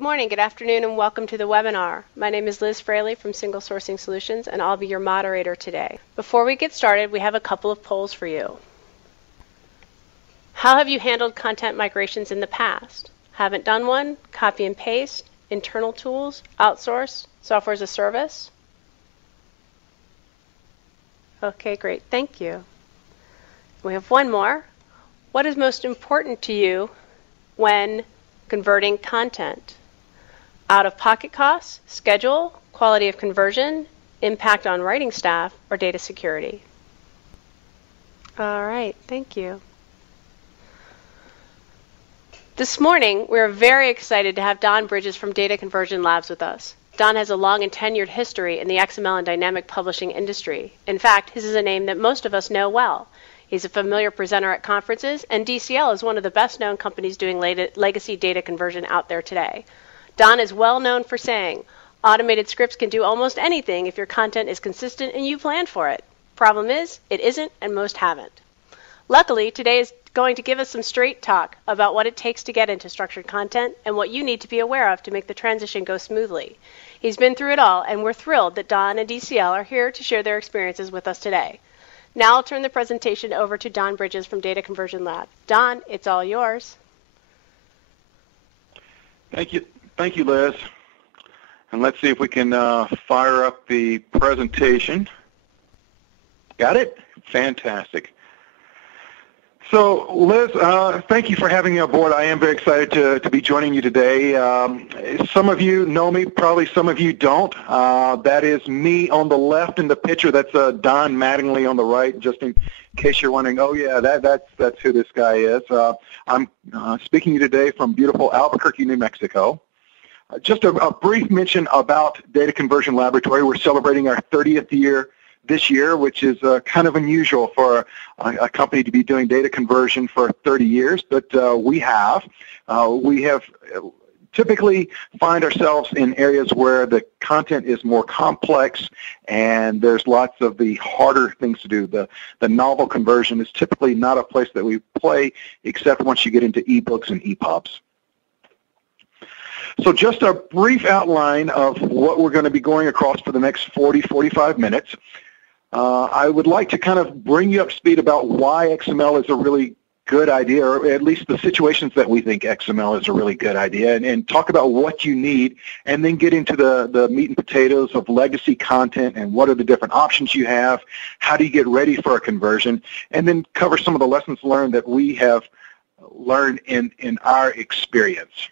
Good morning, good afternoon, and welcome to the webinar. My name is Liz Fraley from Single Sourcing Solutions, and I'll be your moderator today. Before we get started, we have a couple of polls for you. How have you handled content migrations in the past? Haven't done one? Copy and paste? Internal tools? Outsource? Software as a service? Okay, great. Thank you. We have one more. What is most important to you when converting content? Out-of-pocket costs, schedule, quality of conversion, impact on writing staff, or data security? All right, thank you. This morning, we're very excited to have Don Bridges from Data Conversion Labs with us. Don has a long and tenured history in the XML and dynamic publishing industry. In fact, his is a name that most of us know well. He's a familiar presenter at conferences, and DCL is one of the best-known companies doing legacy data conversion out there today. Don is well known for saying, automated scripts can do almost anything if your content is consistent and you planned for it. Problem is, it isn't, and most haven't. Luckily, today is going to give us some straight talk about what it takes to get into structured content and what you need to be aware of to make the transition go smoothly. He's been through it all, and we're thrilled that Don and DCL are here to share their experiences with us today. Now I'll turn the presentation over to Don Bridges from Data Conversion Lab. Don, it's all yours. Thank you, Liz. And let's see if we can fire up the presentation. Got it? Fantastic. So, Liz, thank you for having me on board. I am very excited to be joining you today. Some of you know me, probably some of you don't. That is me on the left in the picture. That's Don Mattingly on the right, just in case you're wondering, oh yeah, that's who this guy is. I'm speaking to you today from beautiful Albuquerque, New Mexico. Just a brief mention about Data Conversion Laboratory. We're celebrating our 30th year this year, which is kind of unusual for a company to be doing data conversion for 30 years, but we have typically find ourselves in areas where the content is more complex and there's lots of the harder things to do. The novel conversion is typically not a place that we play except once you get into ebooks and epubs. So just a brief outline of what we're going to be going across for the next 45 minutes. I would like to kind of bring you up to speed about why XML is a really good idea, or at least the situations that we think XML is a really good idea, and talk about what you need, and then get into the meat and potatoes of legacy content and what are the different options you have, how do you get ready for a conversion, and then cover some of the lessons learned that we have learned in our experience.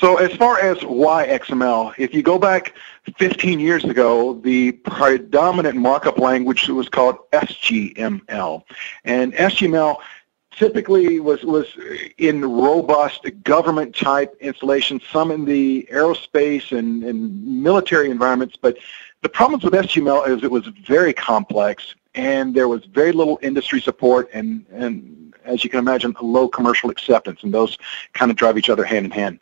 So as far as why XML, if you go back 15 years ago, the predominant markup language was called SGML. And SGML typically was in robust government-type installations, some in the aerospace and military environments. But the problems with SGML is it was very complex, and there was very little industry support, and as you can imagine, low commercial acceptance, and those kind of drive each other hand in hand.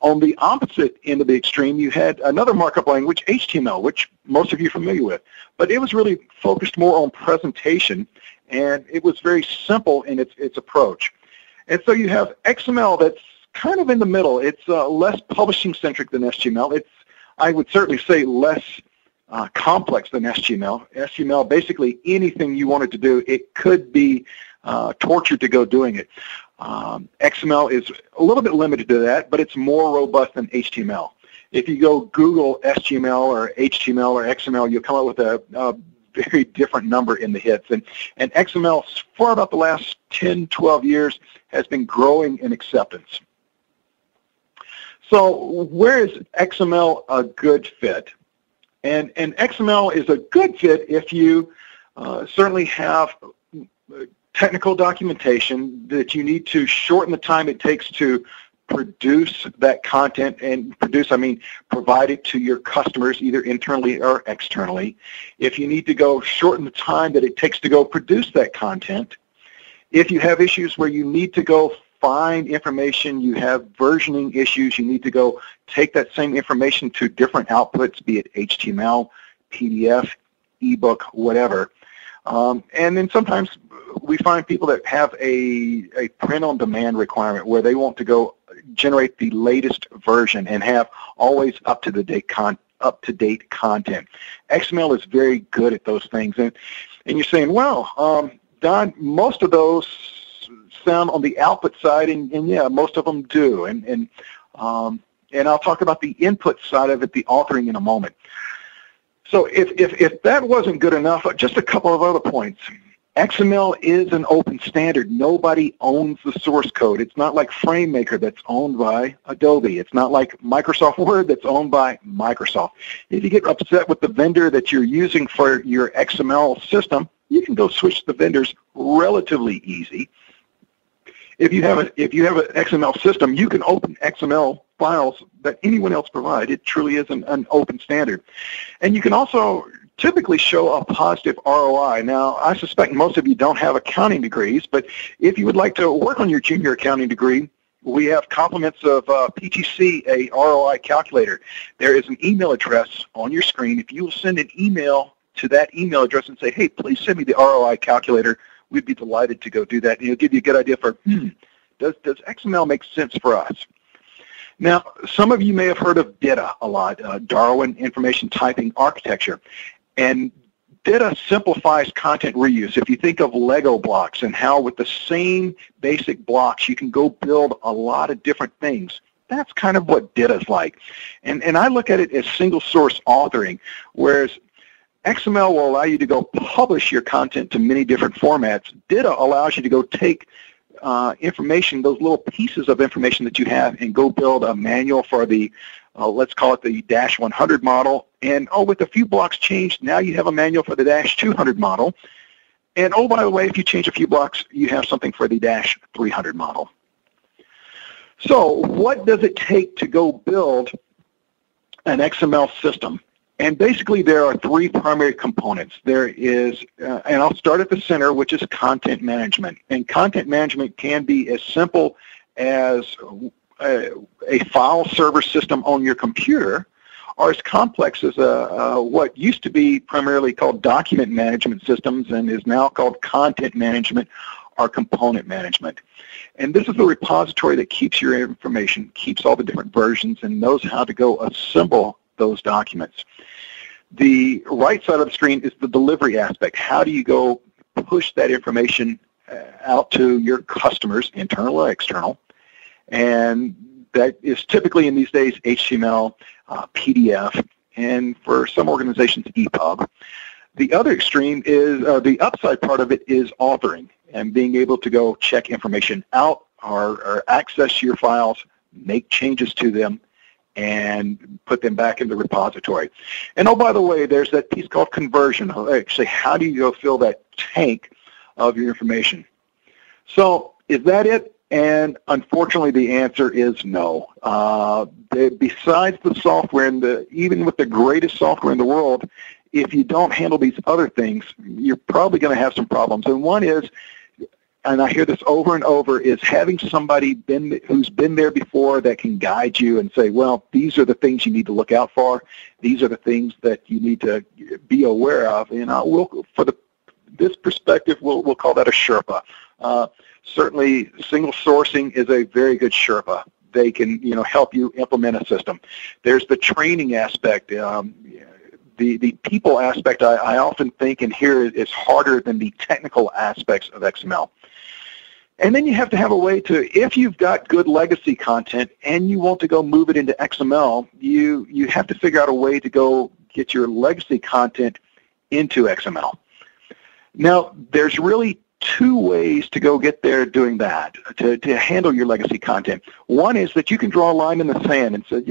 On the opposite end of the extreme, you had another markup language, HTML, which most of you are familiar with. But it was really focused more on presentation, and it was very simple in its approach. And so you have XML that's kind of in the middle. It's less publishing-centric than SGML. It's, I would certainly say, less complex than SGML. SGML, basically anything you wanted to do, it could be tortured to go doing it. XML is a little bit limited to that, but it's more robust than HTML. If you go Google SGML or HTML or XML, you'll come up with a very different number in the hits. And XML, for about the last 10, 12 years, has been growing in acceptance. So where is XML a good fit? And XML is a good fit if you certainly have technical documentation that you need to shorten the time it takes to produce that content, and produce, I mean provide it to your customers either internally or externally. If you need to go shorten the time that it takes to go produce that content. If you have issues where you need to go find information, you have versioning issues, you need to go take that same information to different outputs, be it HTML, PDF, ebook, whatever. And then sometimes we find people that have a print-on-demand requirement where they want to go generate the latest version and have always up-to-date content. XML is very good at those things. And you're saying, well, Don, most of those sound on the output side, and yeah, most of them do. And I'll talk about the input side of it, the authoring, in a moment. So if that wasn't good enough, just a couple of other points. XML is an open standard. Nobody owns the source code. It's not like FrameMaker that's owned by Adobe. It's not like Microsoft Word that's owned by Microsoft. If you get upset with the vendor that you're using for your XML system, you can go switch the vendors relatively easy. If you have an XML system, you can open XML files that anyone else provide. It truly is an open standard. And you can also typically show a positive ROI. Now, I suspect most of you don't have accounting degrees, but if you would like to work on your junior accounting degree, we have compliments of PTC, a ROI calculator. There is an email address on your screen. If you will send an email to that email address and say, hey, please send me the ROI calculator, we'd be delighted to go do that. And it'll give you a good idea for, does XML make sense for us? Now, some of you may have heard of DITA a lot, Darwin Information Typing Architecture. And DITA simplifies content reuse. If you think of Lego blocks and how with the same basic blocks you can go build a lot of different things, that's kind of what DITA is like. And I look at it as single source authoring, whereas XML will allow you to go publish your content to many different formats. DITA allows you to go take information, those little pieces of information that you have, and go build a manual for the let's call it the -100 model, and with a few blocks changed, now you have a manual for the -200 model, and by the way, if you change a few blocks, you have something for the -300 model. So what does it take to go build an XML system? And basically there are three primary components. There is, and I'll start at the center, which is content management. And content management can be as simple as a file server system on your computer, or as complex as what used to be primarily called document management systems and is now called content management or component management. And this is the repository that keeps your information, keeps all the different versions, and knows how to go assemble those documents. The right side of the screen is the delivery aspect. How do you go push that information out to your customers, internal or external? And that is typically in these days HTML, PDF, and for some organizations epub. The other extreme is, the upside part of it is authoring and being able to go check information out or access your files, make changes to them, and put them back in the repository. And by the way, there's that piece called conversion. Actually, how do you go fill that tank of your information? So is that it? And unfortunately, the answer is no. Besides the software, and even with the greatest software in the world, if you don't handle these other things, you're probably going to have some problems. And one is, and I hear this over and over, is having somebody who's been there before that can guide you and say, well, these are the things you need to look out for. These are the things that you need to be aware of. And for this perspective, we'll call that a Sherpa. Certainly, single sourcing is a very good Sherpa. They can, help you implement a system. There's the training aspect. The people aspect, I often think and hear is harder than the technical aspects of XML. And then you have to have a way to, if you've got good legacy content and you want to go move it into XML, you have to figure out a way to go get your legacy content into XML. Now, there's really two ways to go get there doing that, to handle your legacy content. One is that you can draw a line in the sand and say,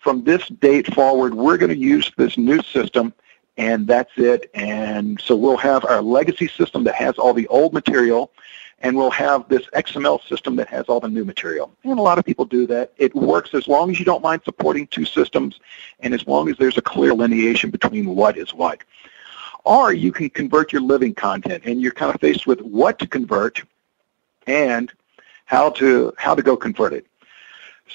from this date forward, we're going to use this new system, and that's it. And so we'll have our legacy system that has all the old material, and we'll have this XML system that has all the new material. And a lot of people do that. It works as long as you don't mind supporting two systems and as long as there's a clear delineation between what is what. Or you can convert your living content, and you're kind of faced with what to convert and how to go convert it.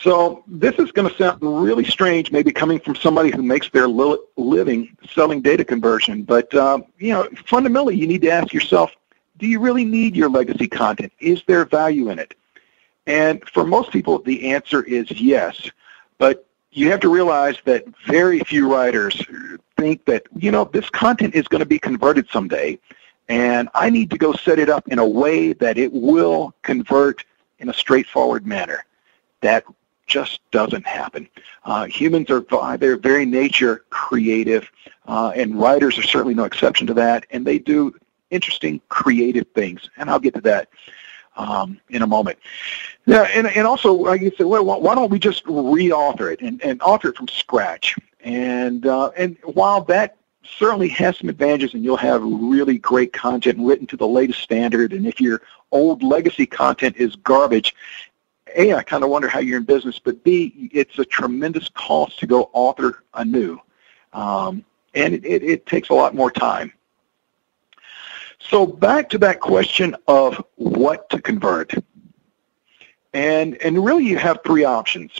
So this is going to sound really strange, maybe coming from somebody who makes their living selling data conversion. But fundamentally, you need to ask yourself, do you really need your legacy content? Is there value in it? And for most people, the answer is yes. But you have to realize that very few writers think that, this content is going to be converted someday, and I need to go set it up in a way that it will convert in a straightforward manner. That just doesn't happen. Humans are, by their very nature, creative, and writers are certainly no exception to that, and they do interesting, creative things, and I'll get to that in a moment. Yeah, and also, like you said, well, why don't we just re-author it and author it from scratch? And while that certainly has some advantages, and you'll have really great content written to the latest standard, and if your old legacy content is garbage, A, I kind of wonder how you're in business, but B, it's a tremendous cost to go author anew, and it takes a lot more time. So back to that question of what to convert. And really you have three options.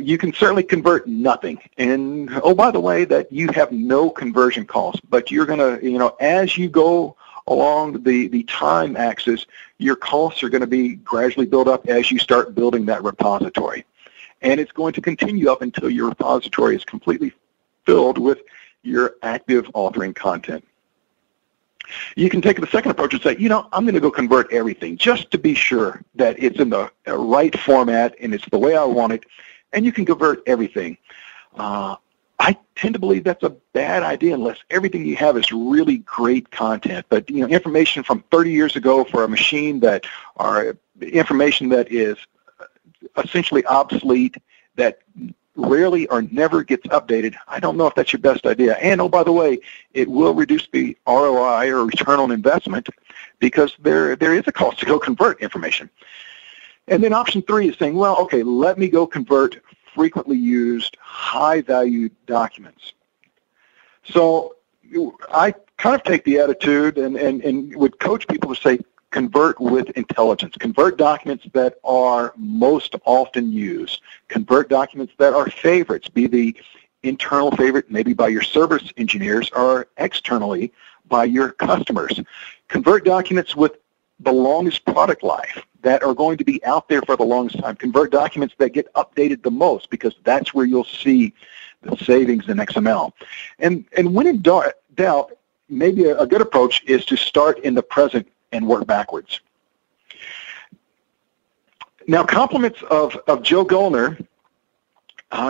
You can certainly convert nothing. And, oh, by the way, that you have no conversion costs, but you're going to, as you go along the time axis, your costs are going to be gradually built up as you start building that repository. And it's going to continue up until your repository is completely filled with your active authoring content. You can take the second approach and say, I'm going to go convert everything just to be sure that it's in the right format and it's the way I want it, and you can convert everything. I tend to believe that's a bad idea unless everything you have is really great content. But, information from 30 years ago for a machine that are information that is essentially obsolete, that rarely or never gets updated, I don't know if that's your best idea. And, oh, by the way, it will reduce the ROI or return on investment because there is a cost to go convert information. And then option three is saying, well, okay, let me go convert frequently used, high-value documents. So I kind of take the attitude and would coach people to say, convert with intelligence. Convert documents that are most often used. Convert documents that are favorites, be the internal favorite maybe by your service engineers or externally by your customers. Convert documents with the longest product life that are going to be out there for the longest time. Convert documents that get updated the most because that's where you'll see the savings in XML. And when in doubt, maybe a good approach is to start in the present and work backwards. Now, compliments of Joe Gollner.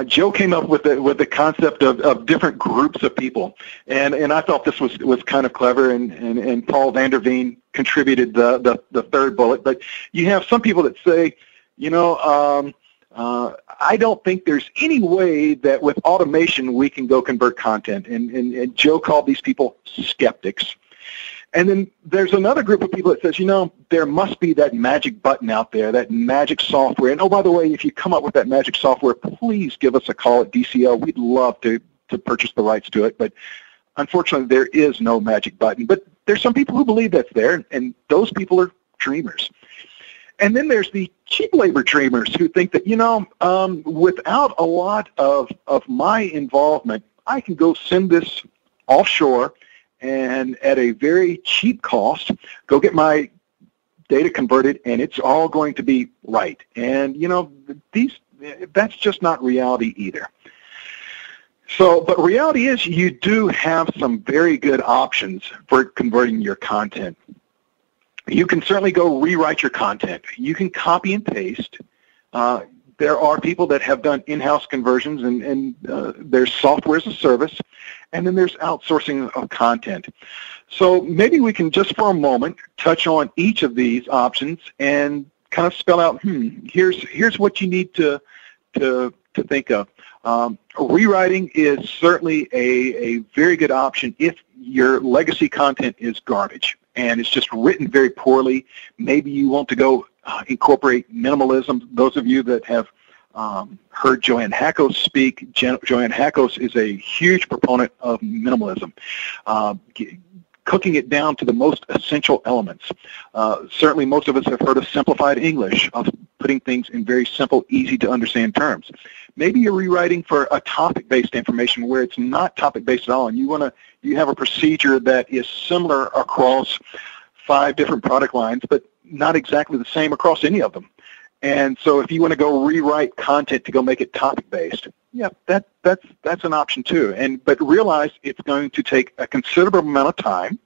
Joe came up with the concept of different groups of people, and I thought this was kind of clever, and Paul Vanderveen contributed the third bullet. But you have some people that say, I don't think there's any way that with automation we can go convert content, and Joe called these people skeptics. And then there's another group of people that says, there must be that magic button out there, that magic software. And, oh, by the way, if you come up with that magic software, please give us a call at DCL. We'd love to purchase the rights to it. But unfortunately, there is no magic button. But there's some people who believe that's there, and those people are dreamers. And then there's the cheap labor dreamers who think that, without a lot of my involvement, I can go send this offshore and at a very cheap cost, go get my data converted, and it's all going to be right. And, that's just not reality either. So, but reality is you do have some very good options for converting your content. You can certainly go rewrite your content. You can copy and paste. There are people that have done in-house conversions, and there's software as a service, and then there's outsourcing of content. So maybe we can just for a moment touch on each of these options and kind of spell out, here's what you need to think of. Rewriting is certainly a very good option if your legacy content is garbage and it's just written very poorly. Maybe you want to go incorporate minimalism. Those of you that have heard Joanne Hackos speak, Joanne Hackos is a huge proponent of minimalism, cooking it down to the most essential elements. Certainly most of us have heard of simplified English, of putting things in very simple, easy to understand terms. Maybe you're rewriting for a topic-based information where it's not topic-based at all, and you have a procedure that is similar across 5 different product lines, but not exactly the same across any of them. And so if you want to go rewrite content to go make it topic-based, yeah, that's an option too. But realize it's going to take a considerable amount of time,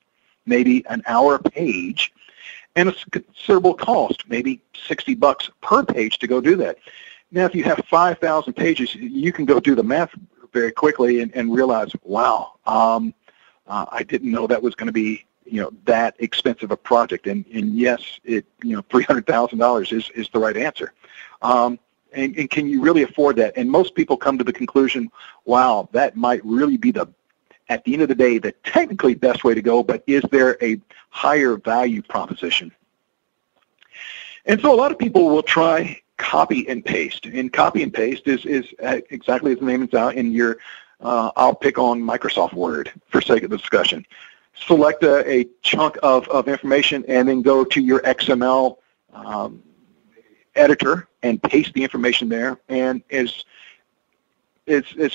maybe an hour a page, and a considerable cost, maybe $60 per page to go do that. Now, if you have 5,000 pages, you can go do the math very quickly and realize, wow, I didn't know that was going to be that expensive a project. And yes, $300,000 is the right answer. And can you really afford that? And most people come to the conclusion, wow, that might really be at the end of the day, the technically best way to go, but is there a higher value proposition? And so a lot of people will try copy and paste. And copy and paste is exactly as the name is out in your, I'll pick on Microsoft Word for sake of the discussion. Select a chunk of information and then go to your XML editor and paste the information there. And as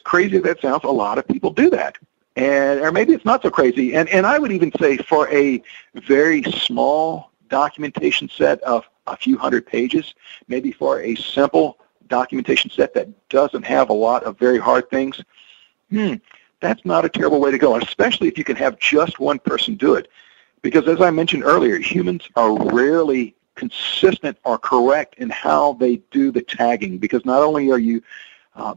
crazy as that sounds, a lot of people do that. Or maybe it's not so crazy. And I would even say for a very small documentation set of a few hundred pages, maybe for a simple documentation set that doesn't have a lot of very hard things, that's not a terrible way to go, especially if you can have just one person do it. Because as I mentioned earlier, humans are rarely consistent or correct in how they do the tagging, because not only are you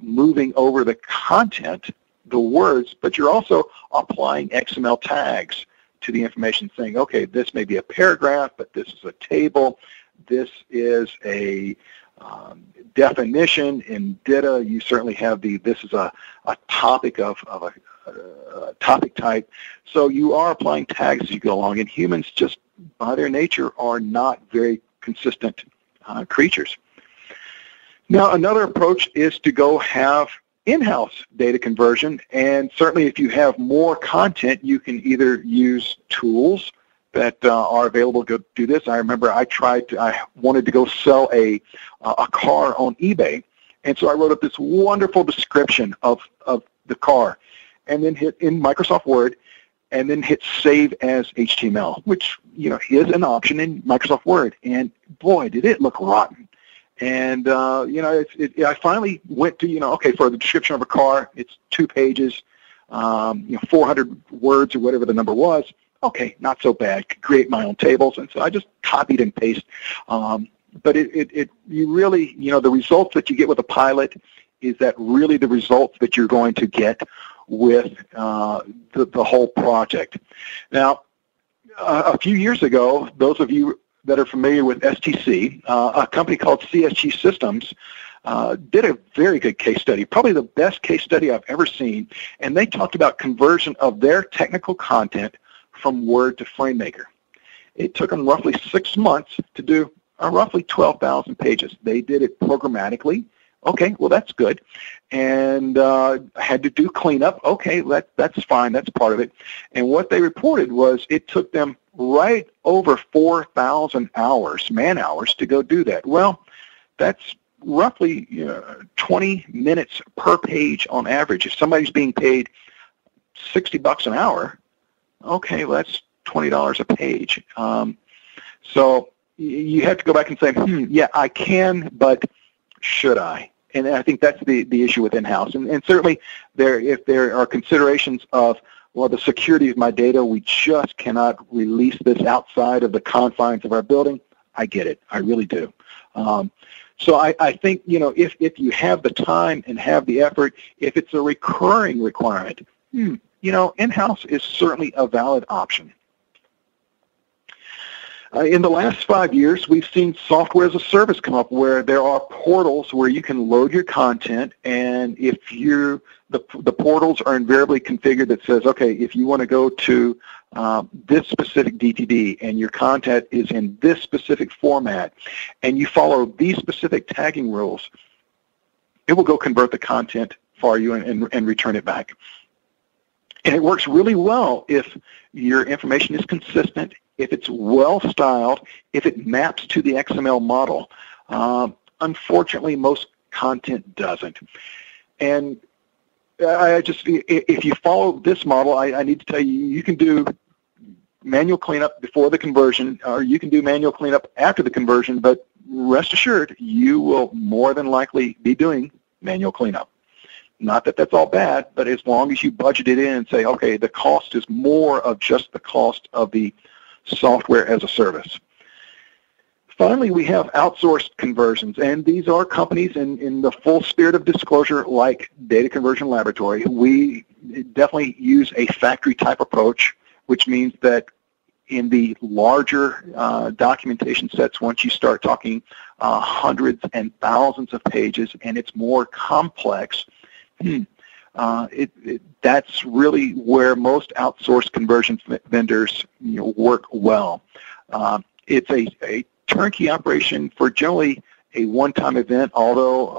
moving over the content, the words, but you're also applying XML tags to the information saying, okay, this may be a paragraph, but this is a table, this is a definition. In DITA, you certainly have this is a topic of a topic type. So you are applying tags as you go along, and humans just by their nature are not very consistent creatures. Now, another approach is to go have in-house data conversion, and certainly if you have more content, you can either use tools that are available to do this. I remember I wanted to go sell a car on eBay, and so I wrote up this wonderful description of the car, and then hit in Microsoft Word, and then hit Save as HTML, which is an option in Microsoft Word, and boy, did it look rotten. And I finally went to okay, for the description of a car, it's 2 pages, 400 words or whatever the number was. Okay, not so bad. Could create my own tables, and so I just copied and pasted. But you really, the results that you get with a pilot is that really the results that you're going to get with the whole project. Now, a few years ago, those of you that are familiar with STC, a company called CSG Systems did a very good case study, probably the best case study I've ever seen, and they talked about conversion of their technical content from Word to FrameMaker. It took them roughly 6 months to do roughly 12,000 pages. They did it programmatically. Okay, well, that's good. And had to do cleanup. Okay, that's fine. That's part of it. And what they reported was it took them right over 4,000 hours, man-hours, to go do that. Well, that's roughly 20 minutes per page on average. If somebody's being paid $60 an hour, okay, well, that's $20 a page. So you have to go back and say, yeah, I can, but should I? And I think that's the issue with in-house. And certainly if there are considerations of, well, the security of my data, we just cannot release this outside of the confines of our building, I get it. I really do. So I think, if you have the time and have the effort, if it's a recurring requirement, in-house is certainly a valid option. In the last 5 years, we've seen software as a service come up where there are portals where you can load your content, and if the portals are invariably configured that says, okay, if you want to go to this specific DTD and your content is in this specific format and you follow these specific tagging rules, it will go convert the content for you and return it back. And it works really well if your information is consistent, if it's well-styled, if it maps to the XML model. Unfortunately, most content doesn't. And if you follow this model, I need to tell you, you can do manual cleanup before the conversion, or you can do manual cleanup after the conversion, but rest assured, you will more than likely be doing manual cleanup. Not that that's all bad, but as long as you budget it in and say, okay, the cost is more of just the cost of the software as a service. Finally, we have outsourced conversions, and these are companies in the full spirit of disclosure like Data Conversion Laboratory. We definitely use a factory type approach, which means that in the larger documentation sets, once you start talking hundreds and thousands of pages and it's more complex, that's really where most outsourced conversion vendors work well. It's a turnkey operation for generally a one-time event, although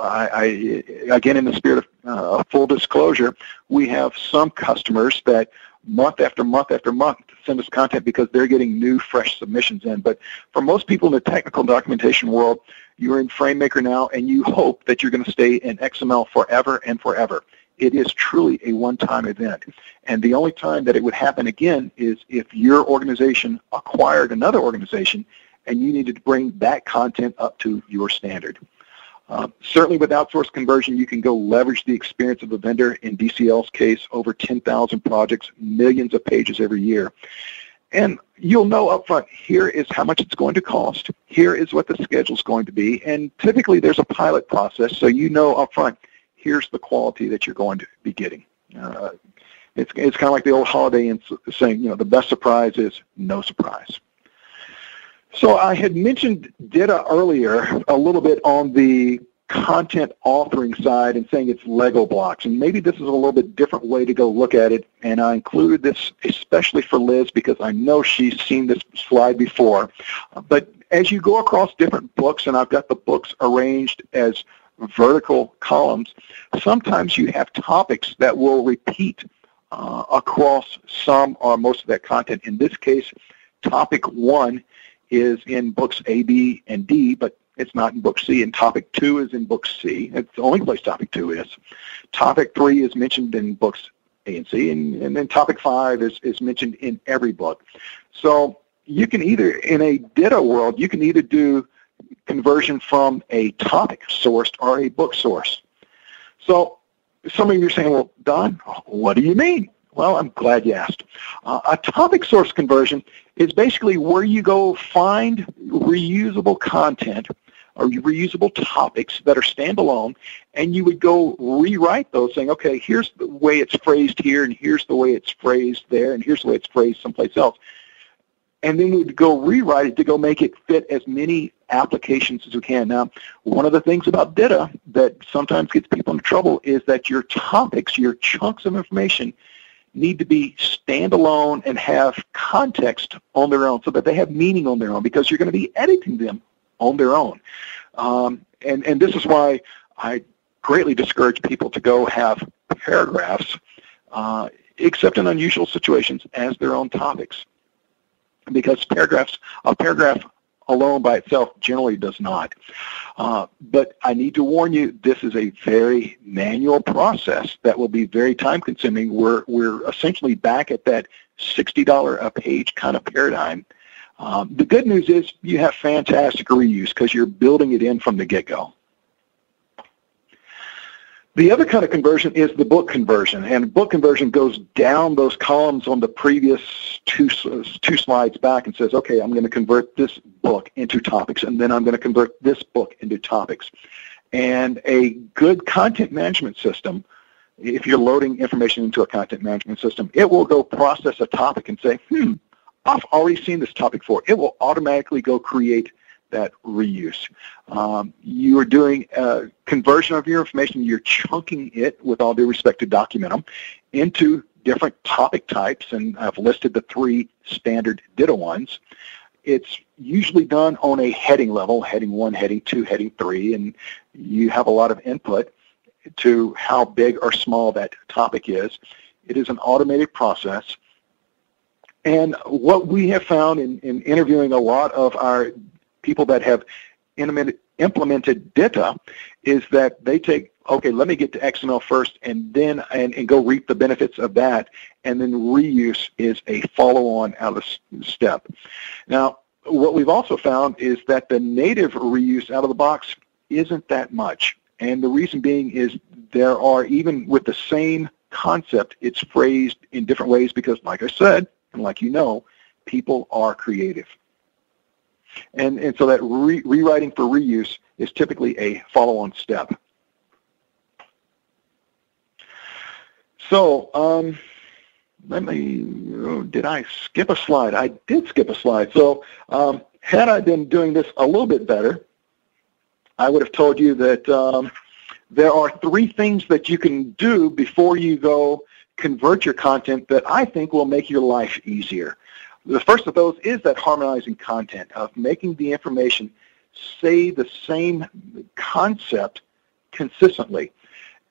again, in the spirit of full disclosure, we have some customers that month after month after month send us content because they're getting new, fresh submissions in. But for most people in the technical documentation world, you're in FrameMaker now, and you hope that you're going to stay in XML forever and forever. It is truly a one-time event. And the only time that it would happen again is if your organization acquired another organization and you needed to bring that content up to your standard. Certainly with outsourced conversion, you can go leverage the experience of the vendor. In DCL's case, over 10,000 projects, millions of pages every year. And you'll know upfront, here is how much it's going to cost. Here is what the schedule is going to be. And typically there's a pilot process, so you know upfront, here's the quality that you're going to be getting. It's kind of like the old holiday saying, the best surprise is no surprise. So I had mentioned DITA earlier a little bit on the content authoring side and saying it's Lego blocks, and maybe this is a little bit different way to go look at it, and I included this especially for Liz because I know she's seen this slide before. But as you go across different books, and I've got the books arranged as vertical columns, sometimes you have topics that will repeat across some or most of that content. In this case, topic 1 is in books A, B, and D, but it's not in book C, and topic 2 is in book C. It's the only place topic 2 is. Topic 3 is mentioned in books A and C, and then topic 5 is mentioned in every book. So you can either, in a DITA world, you can either do conversion from a topic sourced or a book source. So some of you are saying, well, Don, what do you mean? Well, I'm glad you asked. A topic source conversion is basically where you go find reusable content or reusable topics that are standalone, and you would go rewrite those saying, okay, here's the way it's phrased here, and here's the way it's phrased there, and here's the way it's phrased someplace else. And then we'd go rewrite it to go make it fit as many applications as we can. Now, one of the things about DITA that sometimes gets people into trouble is that your topics, your chunks of information, need to be standalone and have context on their own so that they have meaning on their own, because you're going to be editing them on their own. And this is why I greatly discourage people to go have paragraphs, except in unusual situations, as their own topics, because a paragraph alone by itself generally does not. But I need to warn you, this is a very manual process that will be very time-consuming. We're essentially back at that $60 a page kind of paradigm. The good news is you have fantastic reuse because you're building it in from the get-go. The other kind of conversion is the book conversion, and book conversion goes down those columns on the previous two slides back and says, okay, I'm going to convert this book into topics, and then I'm going to convert this book into topics. And a good content management system, if you're loading information into a content management system, it will go process a topic and say, I've already seen this topic before. It will automatically go create that reuse. You are doing a conversion of your information. You're chunking it, with all due respect to Documentum, into different topic types, and I've listed the 3 standard DITA ones. It's usually done on a heading level, heading 1, heading 2, heading 3, and you have a lot of input to how big or small that topic is. It is an automated process. And what we have found in interviewing a lot of our people that have implemented DITA is that they take, okay, let me get to XML first and then and go reap the benefits of that, and then reuse is a follow-on out of step. Now, what we've also found is that the native reuse out of the box isn't that much. And the reason being is there are, even with the same concept, it's phrased in different ways because, like I said, and like you know, people are creative. And so that rewriting for reuse is typically a follow-on step. So did I skip a slide? I did skip a slide. So had I been doing this a little bit better, I would have told you that there are 3 things that you can do before you go convert your content that I think will make your life easier. The first of those is that harmonizing content, of making the information say the same concept consistently.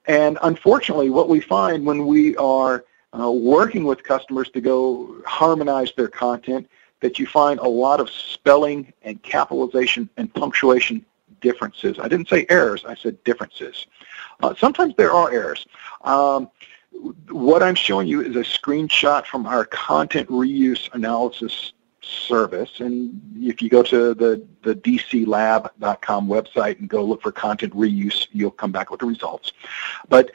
And unfortunately, what we find when we are working with customers to go harmonize their content, that you find a lot of spelling and capitalization and punctuation differences. I didn't say errors, I said differences. Sometimes there are errors. What I'm showing you is a screenshot from our content reuse analysis service, and if you go to the DCLab.com website and go look for content reuse, you'll come back with the results. But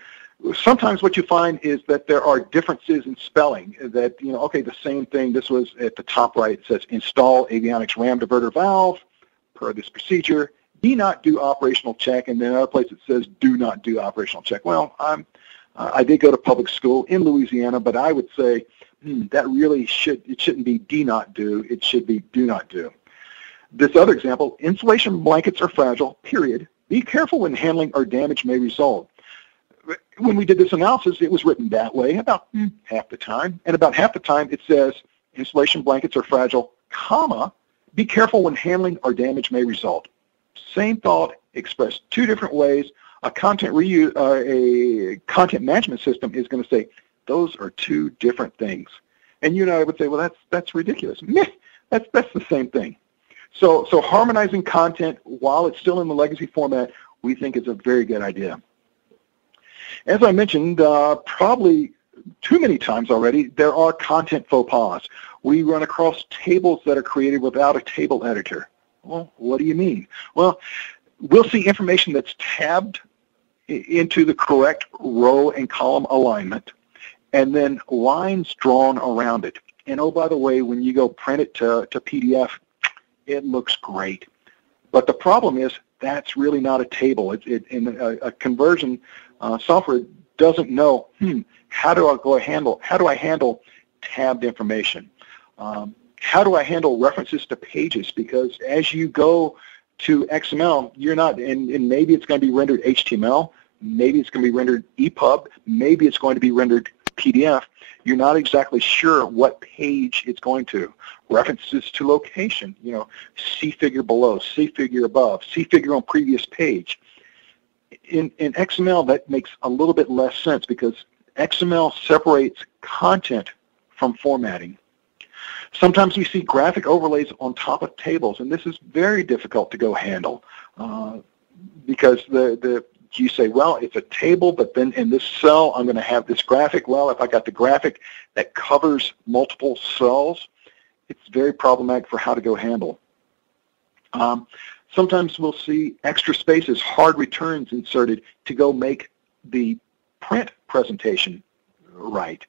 sometimes what you find is that there are differences in spelling, that, you know, okay, the same thing, this was at the top right, it says install avionics RAM diverter valve per this procedure, do not do operational check, and then another place it says do not do operational check. Well, I did go to public school in Louisiana, but I would say that really shouldn't be do not do, it should be do not do. This other example, insulation blankets are fragile, period. Be careful when handling or damage may result. When we did this analysis, it was written that way about half the time, and about half the time it says insulation blankets are fragile, comma, be careful when handling or damage may result. Same thought expressed 2 different ways. A content management system is going to say those are 2 different things, and you and I would say, well, that's ridiculous. Meh, that's the same thing. So harmonizing content while it's still in the legacy format, we think is a very good idea. As I mentioned, probably too many times already, there are content faux pas. We run across tables that are created without a table editor. Well, what do you mean? Well, we'll see information that's tabbed into the correct row and column alignment, and then lines drawn around it. And oh, by the way, when you go print it to PDF, it looks great. But the problem is that's really not a table. A conversion software doesn't know, how do I handle tabbed information? How do I handle references to pages? Because as you go to XML, you're not, and maybe it's going to be rendered HTML, maybe it's going to be rendered EPUB, maybe it's going to be rendered PDF. You're not exactly sure what page it's going to. References to location, you know, see figure below, see figure above, see figure on previous page. In XML, that makes a little bit less sense because XML separates content from formatting. Sometimes we see graphic overlays on top of tables, and this is very difficult to go handle because you say, well, it's a table, but then in this cell I'm going to have this graphic. Well, if I got the graphic that covers multiple cells, it's very problematic for how to go handle. Sometimes we'll see extra spaces, hard returns inserted to go make the print presentation right.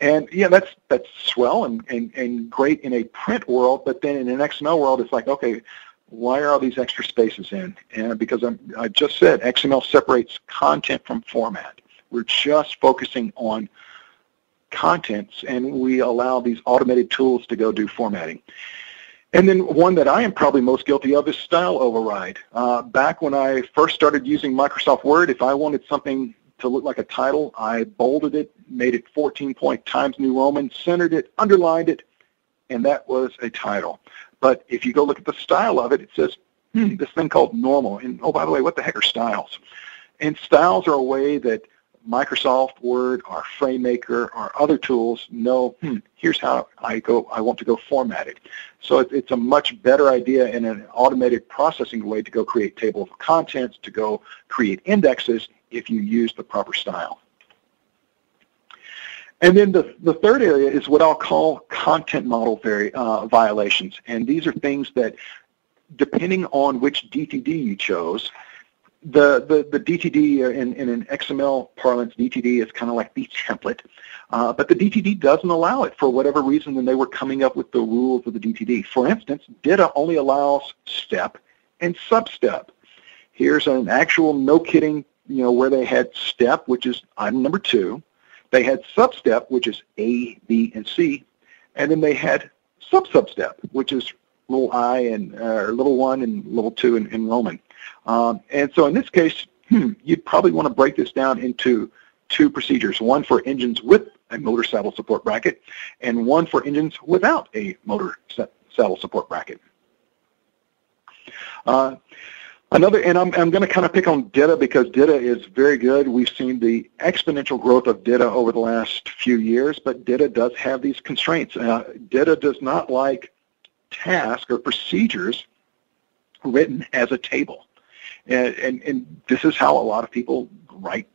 And yeah, that's swell and great in a print world, but then in an XML world, it's like, okay, why are all these extra spaces in? And because I just said XML separates content from format. We're just focusing on contents, and we allow these automated tools to go do formatting. And then one that I am probably most guilty of is style override. Back when I first started using Microsoft Word, if I wanted something to look like a title, I bolded it, made it 14-point Times New Roman, centered it, underlined it, and that was a title. But if you go look at the style of it, it says, this thing called normal. And oh, by the way, what the heck are styles? And styles are a way that Microsoft Word or FrameMaker or other tools know, here's how I want to go format it. So it's a much better idea in an automated processing way to go create table of contents, to go create indexes if you use the proper style. And then the third area is what I'll call content model violations. And these are things that, depending on which DTD you chose, the DTD in an XML parlance, DTD is kind of like the template. But the DTD doesn't allow it for whatever reason when they were coming up with the rules of the DTD. For instance, DITA only allows step and sub-step. Here's an actual no-kidding, where they had step, which is item number 2. They had sub-step, which is A, B, and C. And then they had sub-sub-step, which is little I and little 1 and little 2 in Roman. And so in this case, you'd probably want to break this down into 2 procedures, one for engines with a motor saddle support bracket and one for engines without a motor saddle support bracket. And I'm going to kind of pick on DITA because DITA is very good. We've seen the exponential growth of DITA over the last few years, but DITA does have these constraints. DITA does not like tasks or procedures written as a table. And this is how a lot of people write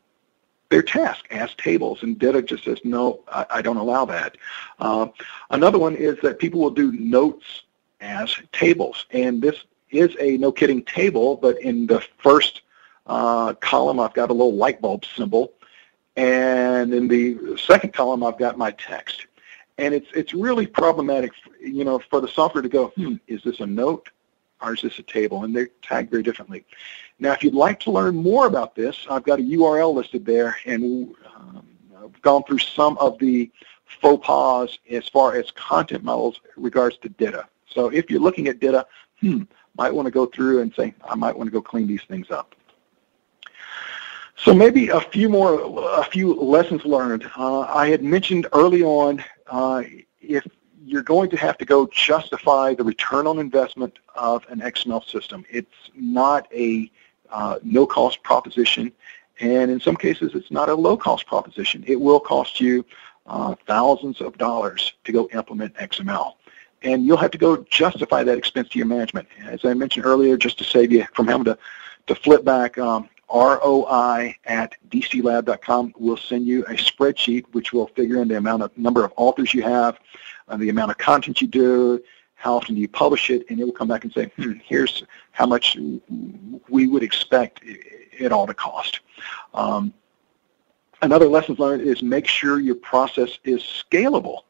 their task as tables, and DITA just says, no, I don't allow that. Another one is that people will do notes as tables, and this is a no-kidding table, but in the first column I've got a little light bulb symbol, and in the second column I've got my text. And it's really problematic, for the software to go, is this a note or is this a table? And they're tagged very differently. Now, if you'd like to learn more about this, I've got a URL listed there, and I've gone through some of the faux pas as far as content models in regards to DITA. So if you're looking at DITA, might want to go through and say, I might want to go clean these things up. So maybe a few lessons learned. I had mentioned early on, if you're going to have to go justify the return on investment of an XML system, it's not a no-cost proposition, and in some cases it's not a low-cost proposition. It will cost you thousands of dollars to go implement XML, and you'll have to go justify that expense to your management. As I mentioned earlier, just to save you from having to flip back, ROI@dclab.com will send you a spreadsheet which will figure in the number of authors you have, the amount of content you do, how often do you publish it, and it will come back and say, here's how much we would expect it all to cost. Another lesson learned is make sure your process is scalable.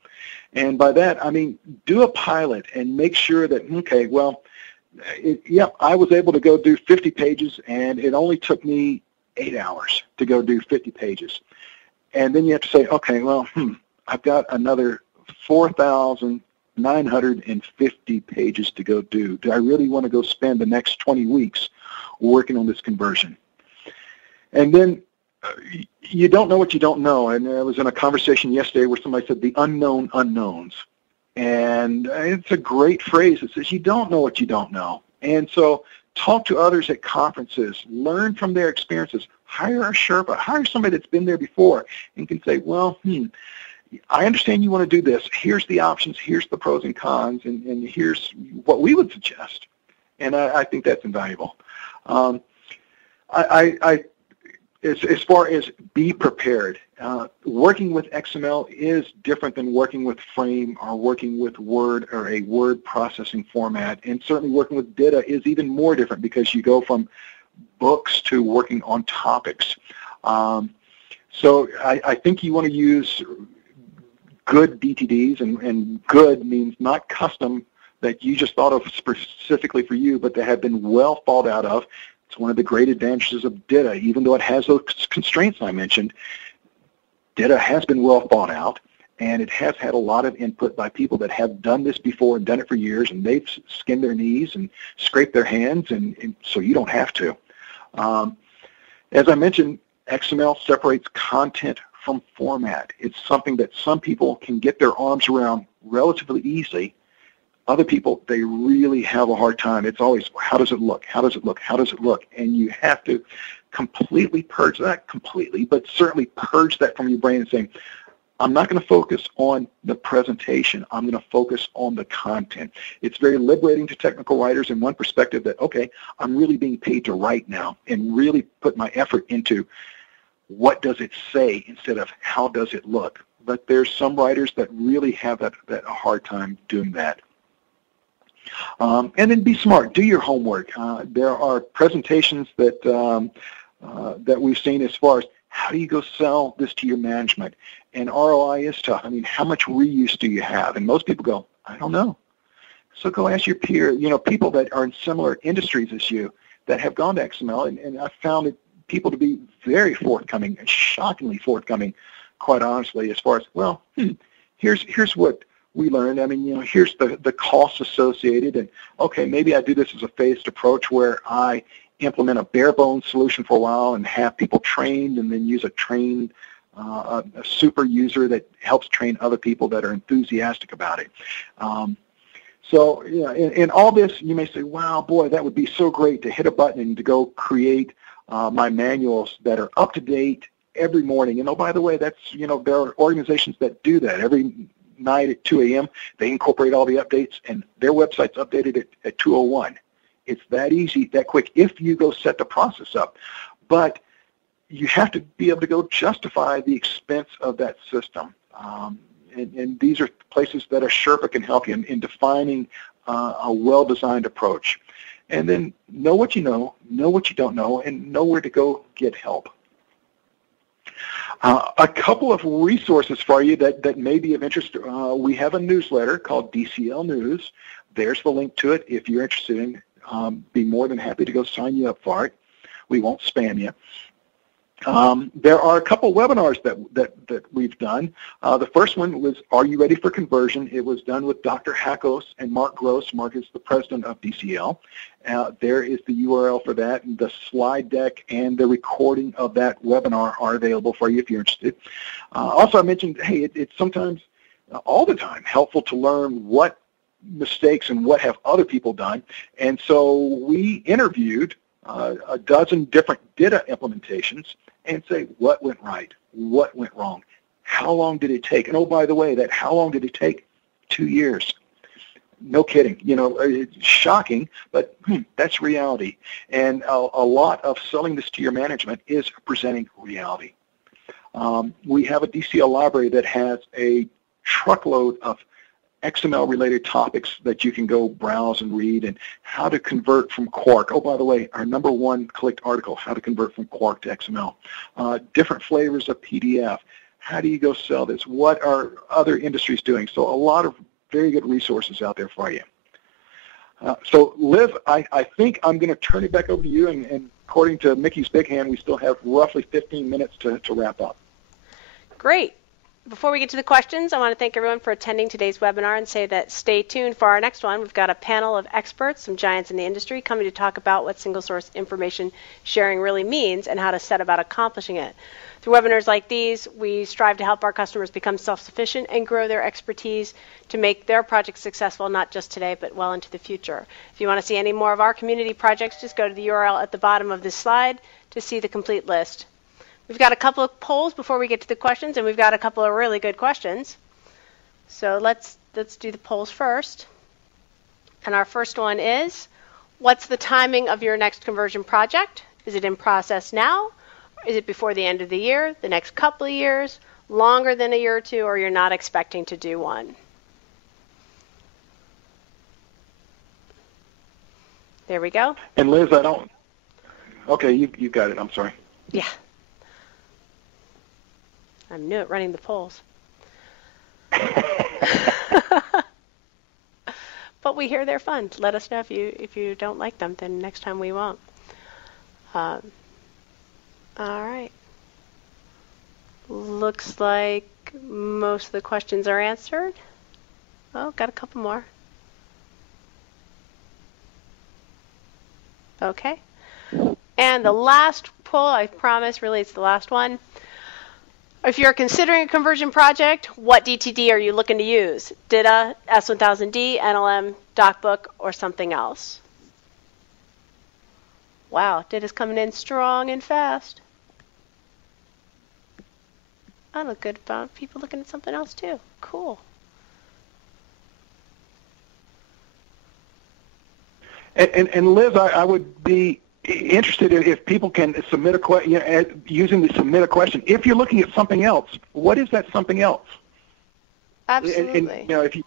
And by that, I mean, do a pilot and make sure that, okay, well, I was able to go do 50 pages, and it only took me 8 hours to go do 50 pages. And then you have to say, okay, well, I've got another 4,950 pages to go do. Do I really want to go spend the next 20 weeks working on this conversion? And then you don't know what you don't know. And I was in a conversation yesterday where somebody said the unknown unknowns. And it's a great phrase. It says you don't know what you don't know. And so talk to others at conferences. Learn from their experiences. Hire a Sherpa. Hire somebody that's been there before and can say, well, I understand you want to do this. Here's the options. Here's the pros and cons. And here's what we would suggest. And I think that's invaluable. As far as be prepared, working with XML is different than working with Frame or working with Word or a word processing format, and certainly working with DITA is even more different because you go from books to working on topics. So I think you want to use good DTDs, and good means not custom that you just thought of specifically for you, but that have been well thought out of. It's one of the great advantages of DITA. Even though it has those constraints I mentioned, DITA has been well thought out, and it has had a lot of input by people that have done this before and done it for years, and they've skinned their knees and scraped their hands, and so you don't have to. As I mentioned, XML separates content from format. It's something that some people can get their arms around relatively easily. Other people, they really have a hard time. It's always, how does it look? How does it look? How does it look? And you have to completely purge that, but certainly purge that from your brain and saying, I'm not going to focus on the presentation. I'm going to focus on the content. It's very liberating to technical writers in one perspective that, okay, I'm really being paid to write now and really put my effort into what does it say instead of how does it look. but there's some writers that really have that hard time doing that. And then be smart. Do your homework. There are presentations that that we've seen as far as how do you go sell this to your management, and ROI is tough. I mean, how much reuse do you have? And most people go, I don't know. So go ask your peer, people that are in similar industries as you that have gone to XML, and I've found people to be very forthcoming, and shockingly forthcoming, quite honestly, as far as, well, here's what we learned. I mean, here's the costs associated, and okay, maybe I do this as a phased approach where I implement a bare bones solution for a while and have people trained, and then use a super user that helps train other people that are enthusiastic about it. So, in all this, you may say, wow, boy, that would be so great to hit a button and to go create my manuals that are up to date every morning. And oh, by the way, that's, there are organizations that do that. Every night at 2 a.m., they incorporate all the updates, and their website's updated at 2:01. It's that easy, that quick, if you go set the process up. But you have to be able to go justify the expense of that system. And these are places that a Sherpa can help you in defining a well-designed approach. And then know what you know what you don't know, and know where to go get help. A couple of resources for you that may be of interest. We have a newsletter called DCL News. There's the link to it if you're interested in. Be more than happy to go sign you up for it. We won't spam you. There are a couple webinars that we've done. The first one was, Are You Ready for Conversion? It was done with Dr. Hackos and Mark Gross. Mark is the president of DCL. There is the URL for that, and the slide deck and the recording of that webinar are available for you if you're interested. Also, I mentioned, hey, it's sometimes, all the time, helpful to learn what mistakes and what have other people done. And so we interviewed a dozen different data implementations and say, what went right? What went wrong? How long did it take? And oh, by the way, that how long did it take? 2 years. No kidding. It's shocking, but that's reality. And a lot of selling this to your management is presenting reality. We have a DCL library that has a truckload of XML-related topics that you can go browse and read, and how to convert from Quark. Oh, by the way, our #1 clicked article, how to convert from Quark to XML. Different flavors of PDF. How do you go sell this? What are other industries doing? So a lot of very good resources out there for you. So Liv, I think I'm going to turn it back over to you, and according to Mickey's big hand, we still have roughly 15 minutes to wrap up. Great. Before we get to the questions, I want to thank everyone for attending today's webinar and say that stay tuned for our next one. We've got a panel of experts, some giants in the industry, coming to talk about what single source information sharing really means and how to set about accomplishing it. Through webinars like these, we strive to help our customers become self-sufficient and grow their expertise to make their projects successful, not just today, but well into the future. If you want to see any more of our community projects, just go to the URL at the bottom of this slide to see the complete list. We've got a couple of polls before we get to the questions, and we've got a couple of really good questions. So let's do the polls first. And our first one is, what's the timing of your next conversion project? Is it in process now? Is it before the end of the year, the next couple of years, longer than a year or two, or you're not expecting to do one? There we go. And Liz, okay, you got it, I'm sorry. Yeah. I'm new at running the polls. But we hear they're fun. Let us know if you don't like them, then next time we won't. All right. Looks like most of the questions are answered. Oh, got a couple more. Okay. And the last poll, I promise, really it's the last one. If you're considering a conversion project, what DTD are you looking to use? DITA, S1000D, NLM, DocBook, or something else? Wow, DITA's coming in strong and fast. I look good about people looking at something else too. Cool. And Liz, I would be interested in if people can submit a question, using the submit a question. If you're looking at something else, what is that something else? Absolutely. And if you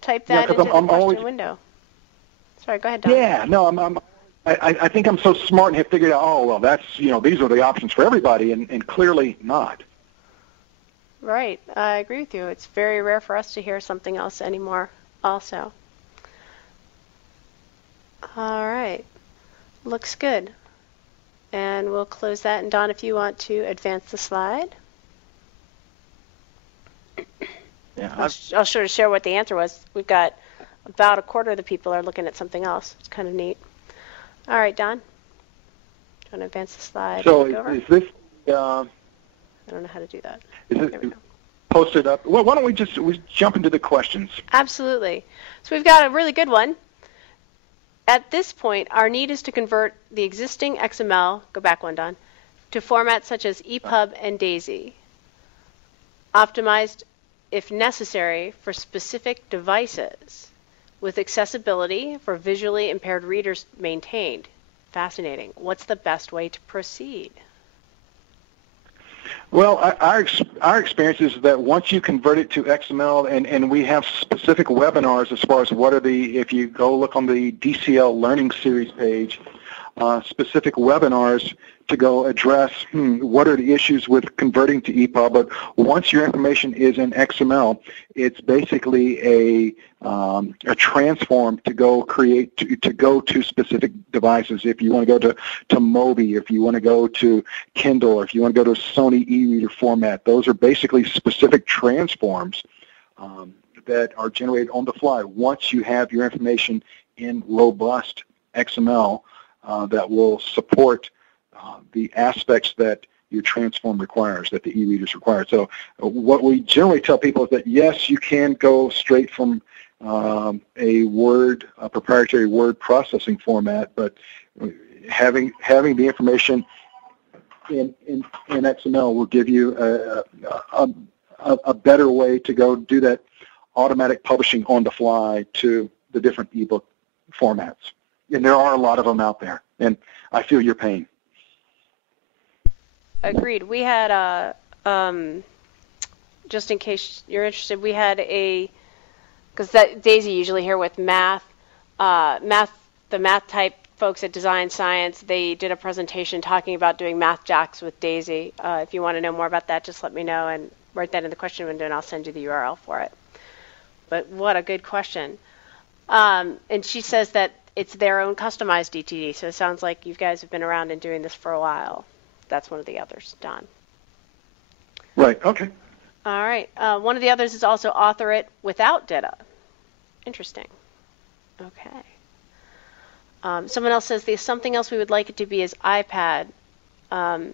type that into the question window. Sorry, go ahead, Don. Yeah, no, I think I'm so smart and have figured out, oh, well, that's, these are the options for everybody, and clearly not. Right. I agree with you. It's very rare for us to hear something else anymore also. All right. Looks good. And we'll close that. And Don, if you want to advance the slide. Yeah, I'll sort of share what the answer was. We've got about a quarter of the people are looking at something else. It's kind of neat. All right, Don. Do you want to advance the slide? So is this... I don't know how to do that. Is it posted up? Well, why don't we just jump into the questions? Absolutely. So we've got a really good one. At this point, our need is to convert the existing XML, go back one, Don, to formats such as EPUB and DAISY, optimized, if necessary, for specific devices, with accessibility for visually impaired readers maintained. Fascinating. What's the best way to proceed? Well, our experience is that once you convert it to XML, and we have specific webinars as far as what are if you go look on the DCL Learning Series page, specific webinars to go address what are the issues with converting to EPUB. But once your information is in XML, it's basically a transform to go create to go to specific devices. If you want to go to Mobi, if you want to go to Kindle, or if you want to go to Sony e-reader format, those are basically specific transforms that are generated on the fly once you have your information in robust XML that will support the aspects that your transform requires, that the e-readers require. So what we generally tell people is that, yes, you can go straight from a proprietary word processing format, but having the information in XML will give you a better way to go do that automatic publishing on the fly to the different ebook formats. And there are a lot of them out there, and I feel your pain. Agreed. We had just in case you're interested, we had because Daisy usually here with the math type folks at Design Science, they did a presentation talking about doing math jacks with Daisy. If you want to know more about that, just let me know and write that in the question window, and I'll send you the URL for it. But what a good question. And she says that it's their own customized DTD, so it sounds like you guys have been around and doing this for a while. That's one of the others, Don. Right, okay. All right. One of the others is also author it without data. Interesting. Okay. Someone else says there's something else we would like it to be is iPad. I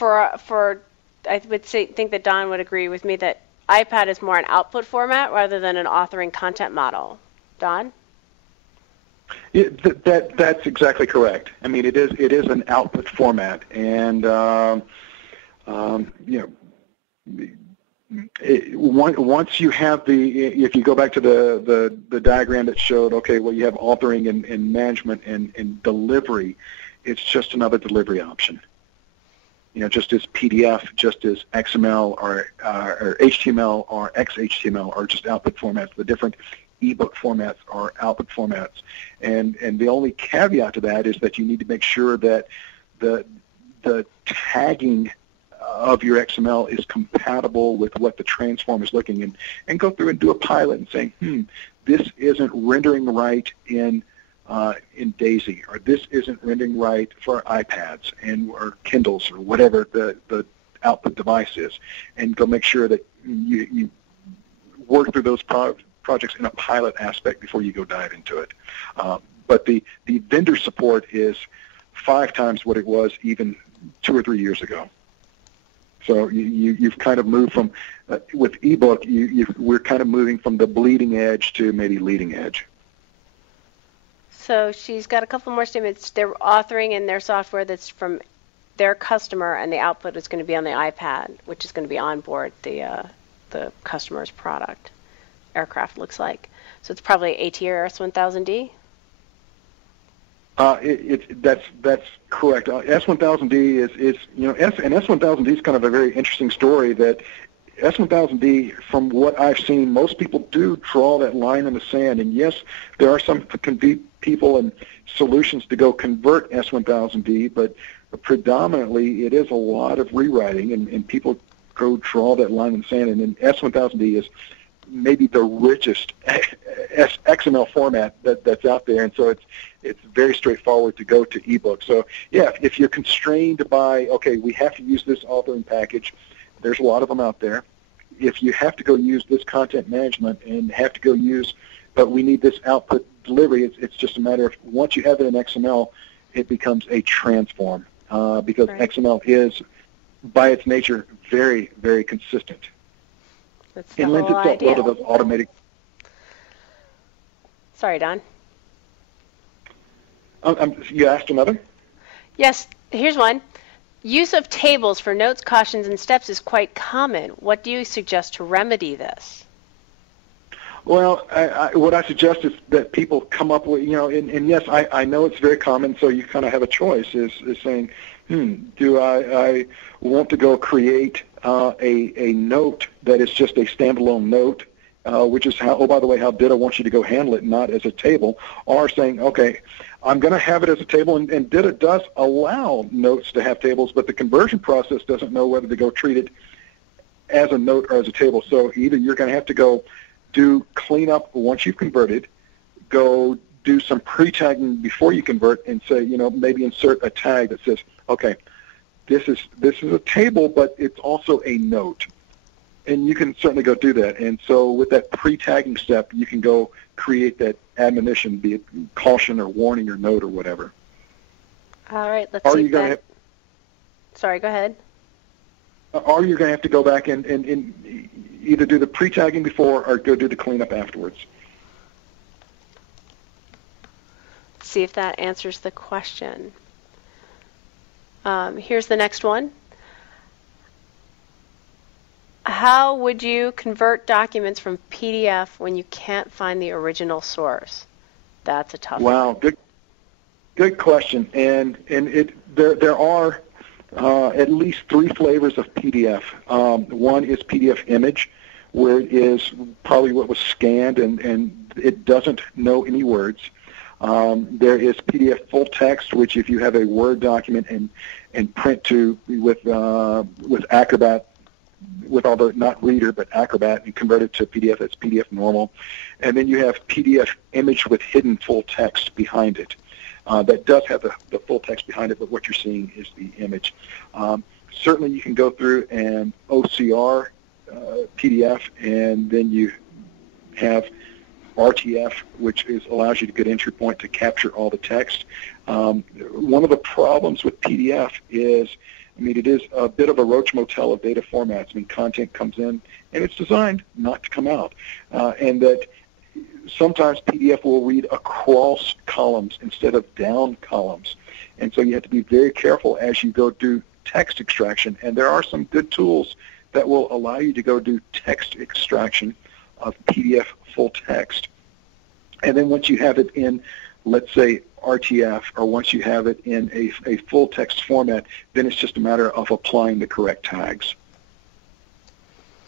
would think that Don would agree with me that iPad is more an output format rather than an authoring content model. Don? That's exactly correct. I mean, it is an output format, and once you have if you go back to the diagram that showed, okay, well, you have authoring and management and delivery, it's just another delivery option. Just as PDF, just as XML or HTML or XHTML are just output formats. The different ebook formats are output formats, and the only caveat to that is that you need to make sure that the tagging of your XML is compatible with what the transform is looking, and go through and do a pilot and saying, this isn't rendering right in DAISY, or this isn't rendering right for iPads or Kindles or whatever the output device is, and go make sure that you work through those projects in a pilot aspect before you go dive into it. But the vendor support is 5 times what it was even 2 or 3 years ago. So you've kind of moved from, with ebook, we're kind of moving from the bleeding edge to maybe leading edge. So she's got a couple more statements. They're authoring in their software that's from their customer, and the output is going to be on the iPad, which is going to be on board the customer's product. Aircraft looks like. So it's probably AT or S1000D? That's correct. S1000D is and S1000D is kind of a very interesting story. That S1000D, from what I've seen, most people do draw that line in the sand. And yes, there are some people and solutions to go convert S1000D, but predominantly it is a lot of rewriting, and people go draw that line in the sand. And then S1000D is maybe the richest XML format that's out there, and so it's very straightforward to go to ebook. So yeah, if you're constrained by, okay, we have to use this authoring package, there's a lot of them out there. If you have to go use this content management and have to go use, but we need this output delivery, it's just a matter of once you have it in XML, it becomes a transform because right. XML is, by its nature, very, very consistent. That's the whole idea. To those automated. Sorry, Don. You asked another? Yes, here's one. Use of tables for notes, cautions, and steps is quite common. What do you suggest to remedy this? Well, what I suggest is that people come up with, and yes, I know it's very common, so you kind of have a choice, is saying, do I want to go create a note that is just a standalone note, which is how, oh, by the way, how DITA wants you to go handle it, not as a table, or saying, okay, I'm going to have it as a table, and DITA does allow notes to have tables, but the conversion process doesn't know whether to go treat it as a note or as a table. So either you're going to have to go do cleanup once you've converted, go do some pre-tagging before you convert, and say, maybe insert a tag that says, okay, this is a table, but it's also a note. And you can certainly go do that. And so with that pre-tagging step, you can go create that admonition, be it caution or warning or note or whatever. All right, let's see that. Sorry, go ahead. Or you're going to have to go back and either do the pre-tagging before or go do the cleanup afterwards. Let's see if that answers the question. Here's the next one. How would you convert documents from PDF when you can't find the original source? That's a tough one. Wow, good question. And there are at least three flavors of PDF. One is PDF image, where it is probably what was scanned and it doesn't know any words. There is PDF full text, which if you have a Word document and print to with Acrobat, with all the, not Reader, but Acrobat, and convert it to PDF, that's PDF normal. And then you have PDF image with hidden full text behind it. That does have the full text behind it, but what you're seeing is the image. Certainly you can go through and OCR PDF, and then you have RTF, which allows you to get entry point to capture all the text. One of the problems with PDF is, it is a bit of a roach motel of data formats. Content comes in, and it's designed not to come out. And that sometimes PDF will read across columns instead of down columns. And so you have to be very careful as you go do text extraction. And there are some good tools that will allow you to go do text extraction of PDF full text. And then once you have it in, let's say, RTF, or once you have it in a full text format, then it's just a matter of applying the correct tags.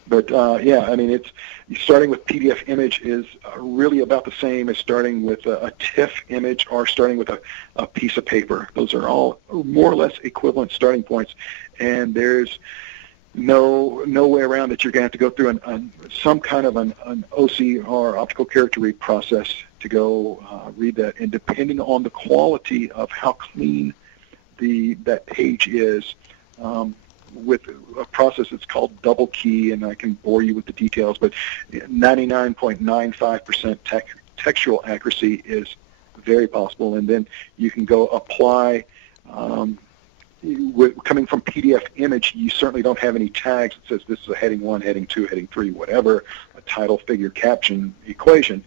But it's starting with PDF image is really about the same as starting with a TIFF image or starting with a piece of paper. Those are all more or less equivalent starting points, and there's no way around that. You're going to have to go through some kind of an OCR, optical character read process, to go read that. And depending on the quality of how clean that page is, with a process that's called double key, and I can bore you with the details, but 99.95% textual accuracy is very possible. And then you can go apply, coming from PDF image, you certainly don't have any tags that says this is a heading 1, heading 2, heading 3, whatever, a title, figure, caption equation.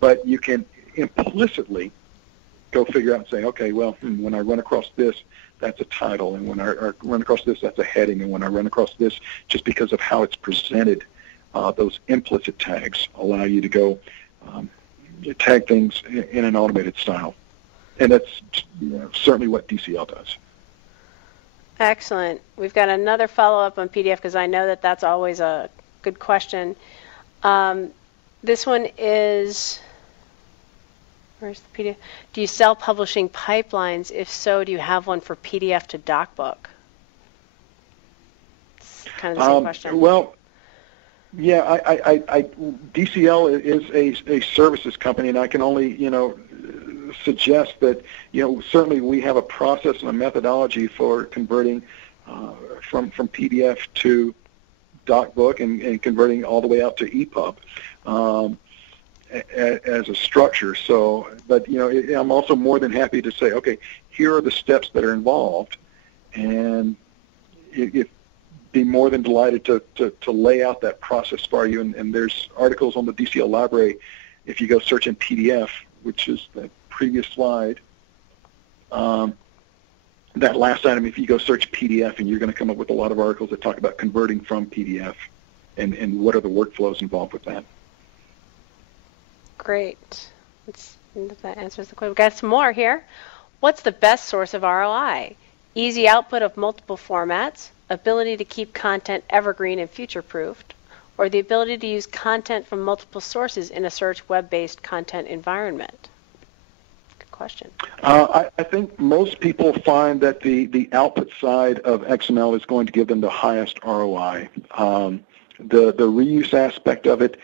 But you can implicitly go figure out and say, okay, well, when I run across this, that's a title, and when I run across this, that's a heading, and when I run across this, just because of how it's presented, those implicit tags allow you to go tag things in an automated style. And that's certainly what DCL does. Excellent. We've got another follow-up on PDF because I know that that's always a good question. This one is, where's the PDF? Do you sell publishing pipelines? If so, do you have one for PDF to DocBook? It's kind of the same question. Well, yeah, DCL is a services company, and I can only, suggest that, certainly we have a process and a methodology for converting from PDF to DocBook and converting all the way out to epub as a structure. So, but I'm also more than happy to say, okay, here are the steps that are involved, and be more than delighted to lay out that process for you. And there's articles on the DCL library. If you go search in PDF, which is the previous slide, that last item, if you go search PDF, and you're going to come up with a lot of articles that talk about converting from PDF and what are the workflows involved with that. Great. That answers the question. We've got some more here. What's the best source of ROI? Easy output of multiple formats, ability to keep content evergreen and future-proofed, or the ability to use content from multiple sources in a search web-based content environment? Good question. I think most people find that the output side of XML is going to give them the highest ROI. The reuse aspect of it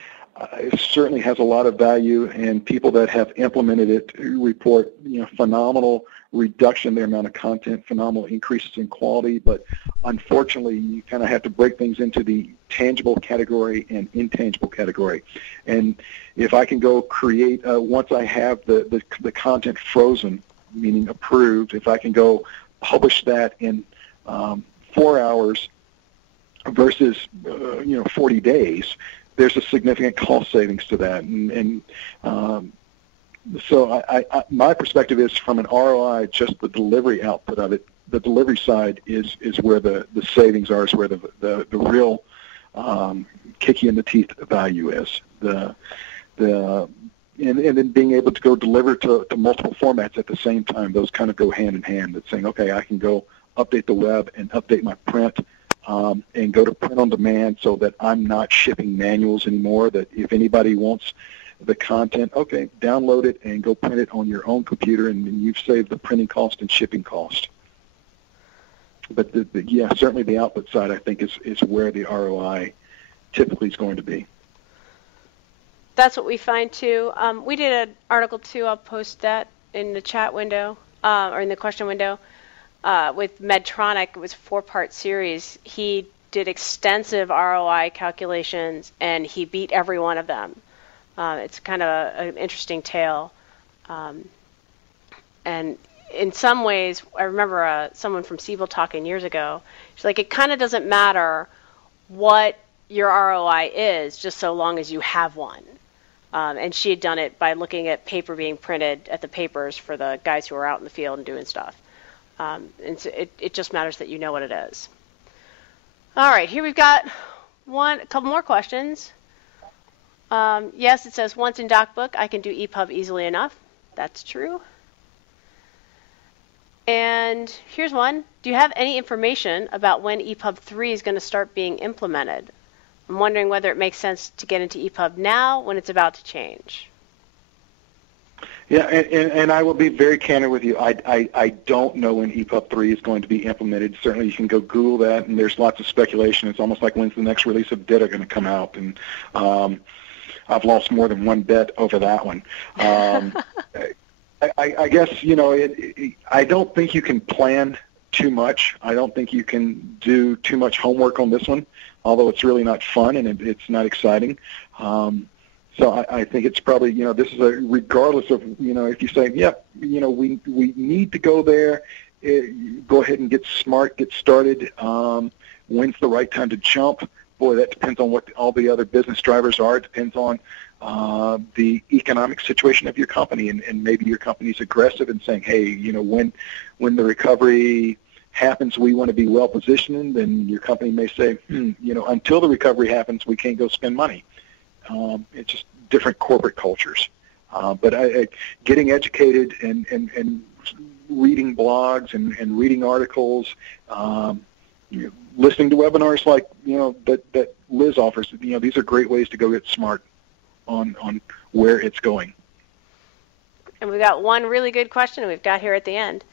certainly has a lot of value, and people that have implemented it report phenomenal reduction in the amount of content, phenomenal increases in quality, but unfortunately you kind of have to break things into the tangible category and intangible category. And if I can go create, once I have the content frozen, meaning approved, if I can go publish that in 4 hours versus 40 days, there's a significant cost savings to that. So my perspective is, from an ROI, just the delivery output of it, the delivery side is where the savings are, is where the real kick you in the teeth value is. And then being able to go deliver to multiple formats at the same time, those kind of go hand in hand. That's saying, okay, I can go update the web and update my print, and go to print on demand, so that I'm not shipping manuals anymore, that if anybody wants the content, okay, download it and go print it on your own computer, and you've saved the printing cost and shipping cost. But yeah, certainly the output side, I think, is where the ROI typically is going to be. That's what we find too. We did an article too. I'll post that in the chat window, or in the question window, with Medtronic. It was a 4-part series. He did extensive ROI calculations, and he beat every one of them. It's kind of an interesting tale. And in some ways, I remember someone from Siebel talking years ago. She's like, it kind of doesn't matter what your ROI is, just so long as you have one. And she had done it by looking at paper being printed at the papers for the guys who were out in the field and doing stuff. And so it just matters that you know what it is. All right, here we've got a couple more questions. Yes, it says, once in DocBook, I can do epub easily enough. That's true. And here's one. Do you have any information about when epub 3 is going to start being implemented? I'm wondering whether it makes sense to get into epub now when it's about to change. Yeah, and I will be very candid with you. I don't know when epub 3 is going to be implemented. Certainly you can go Google that, and there's lots of speculation. It's almost like, when's the next release of Data going to come out? And I've lost more than one bet over that one. I guess, I don't think you can plan too much. I don't think you can do too much homework on this one, although it's really not fun and it's not exciting. So I think it's probably, this is regardless of, if you say, yep, we need to go there, go ahead and get smart, get started. When's the right time to jump? Boy, that depends on what all the other business drivers are. It depends on the economic situation of your company, and maybe your company's aggressive in saying, hey, when the recovery happens, we want to be well positioned, and your company may say, until the recovery happens, we can't go spend money. It's just different corporate cultures. But getting educated and reading blogs and reading articles, listening to webinars like that Liz offers, these are great ways to go get smart on where it's going. And we've got one really good question we've got here at the end.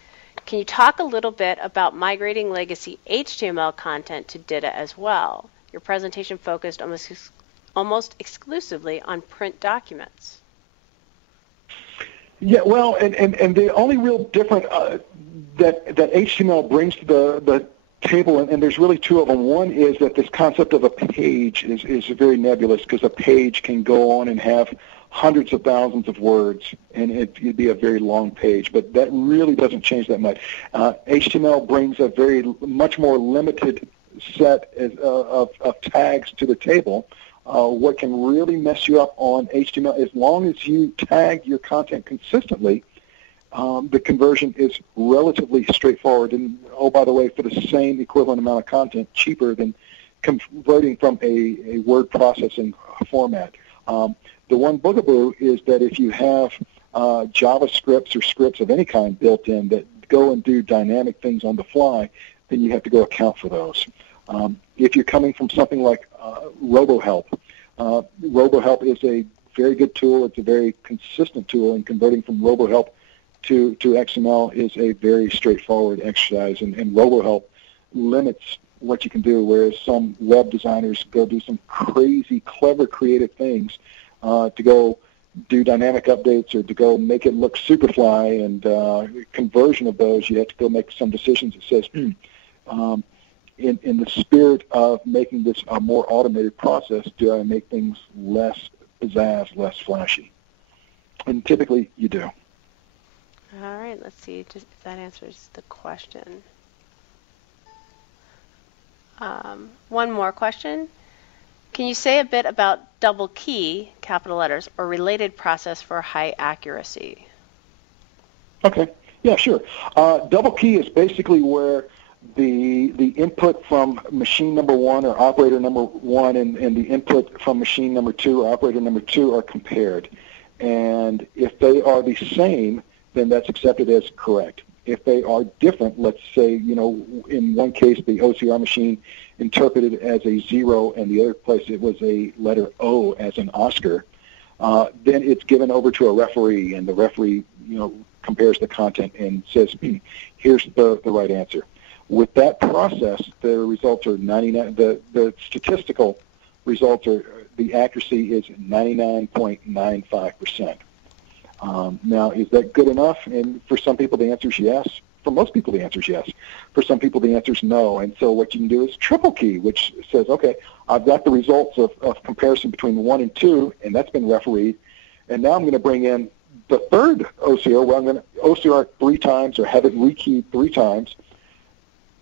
Can you talk a little bit about migrating legacy HTML content to DITA as well? Your presentation focused almost exclusively on print documents. Yeah, well, and the only real difference that HTML brings to the table, and there's really two of them. One is that this concept of a page is very nebulous, because a page can go on and have hundreds of thousands of words, and it'd be a very long page, but that really doesn't change that much. HTML brings a much more limited set of tags to the table. What can really mess you up on HTML, as long as you tag your content consistently, the conversion is relatively straightforward. And, oh, by the way, for the same equivalent amount of content, cheaper than converting from a word processing format. The one bugaboo is that if you have JavaScripts or scripts of any kind built in that go and do dynamic things on the fly, then you have to go account for those. If you're coming from something like RoboHelp, RoboHelp is a very good tool. It's a very consistent tool, and converting from RoboHelp to XML is a very straightforward exercise, and RoboHelp limits what you can do, whereas some web designers go do some crazy, clever, creative things to go do dynamic updates or to go make it look Superfly, and conversion of those, you have to go make some decisions that says, in the spirit of making this a more automated process, do I make things less pizzazz, less flashy? And typically you do. All right, let's see if that answers the question. One more question. Can you say a bit about double key, capital letters, or related process for high accuracy? Okay, yeah, sure. Double key is basically where the input from machine number one or operator number one and the input from machine number two or operator number two are compared. And if they are the same, then that's accepted as correct. If they are different, let's say, in one case the OCR machine interpreted as a 0 and the other place it was a letter O as an Oscar, then it's given over to a referee, and the referee, compares the content and says, here's the right answer. With that process, the results are 99. The statistical results are, the accuracy is 99.95%. Now, is that good enough? And for some people, the answer is yes. For most people, the answer is yes. For some people, the answer is no. And so what you can do is triple key, which says, okay, I've got the results of comparison between 1 and 2, and that's been refereed. And now I'm going to bring in the third OCR, where I'm going to OCR 3 times or have it rekeyed 3 times,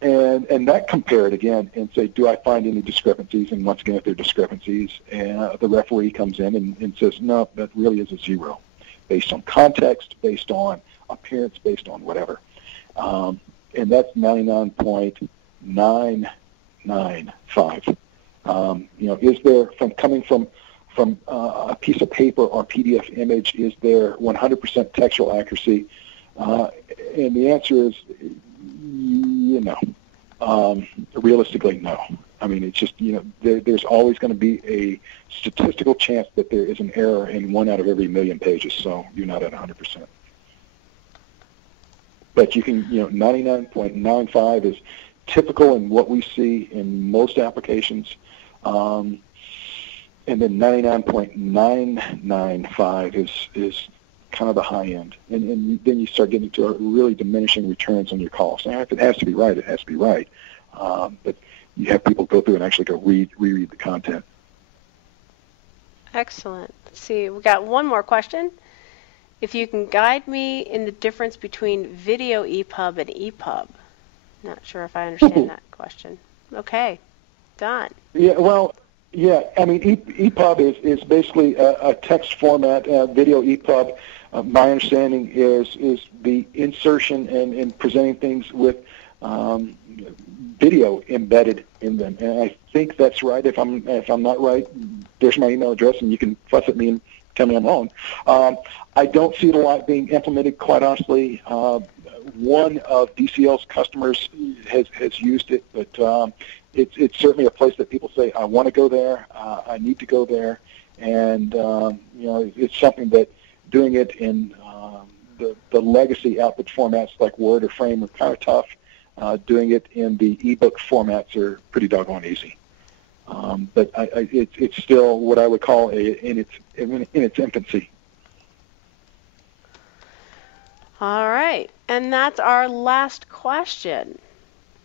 and that compare it again and say, do I find any discrepancies? And once again, if there are discrepancies, the referee comes in and says, no, that really is a 0, based on context, based on appearance, based on whatever. And that's 99.995. Is there, coming from a piece of paper or PDF image, is there 100% textual accuracy? And the answer is, realistically, no. I mean, it's just, there's always going to be a statistical chance that there is an error in 1 out of every million pages, so you're not at 100%. But you can, 99.95 is typical in what we see in most applications. And then 99.995 is kind of the high end. And then you start getting to really diminishing returns on your costs. Now, if it has to be right, it has to be right. But you have people go through and actually go reread the content. Excellent. Let's see, we got one more question. If you can guide me in the difference between video EPUB and EPUB. Not sure if I understand that question. Okay, done. Yeah, well, yeah, I mean, EPUB is basically a text format. Video EPUB, my understanding is the insertion and presenting things with video embedded in them. And I think that's right. If I'm not right, there's my email address, and you can fuss at me and tell me I'm wrong. I don't see it a lot being implemented, quite honestly. One of DCL's customers has used it, but it's certainly a place that people say, I want to go there, I need to go there, and it's something that doing it in the legacy output formats like Word or Frame are kind of tough. Doing it in the ebook formats are pretty doggone easy. But it's still what I would call in its infancy. All right, and that's our last question,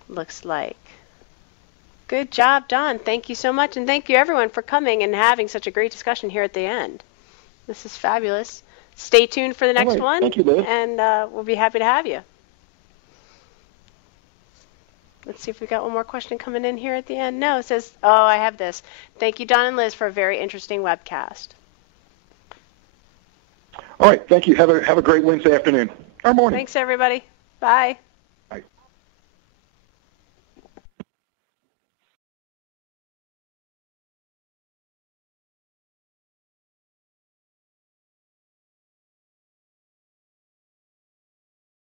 looks like. Good job, Don. Thank you so much, and thank you everyone for coming and having such a great discussion here at the end. This is fabulous. Stay tuned for the next one. Thank you, Liz. And we'll be happy to have you. Let's see if we got one more question coming in here at the end. No, it says, oh, I have this. Thank you, Don and Liz, for a very interesting webcast. All right, thank you. Have a great Wednesday afternoon or morning. Thanks, everybody. Bye.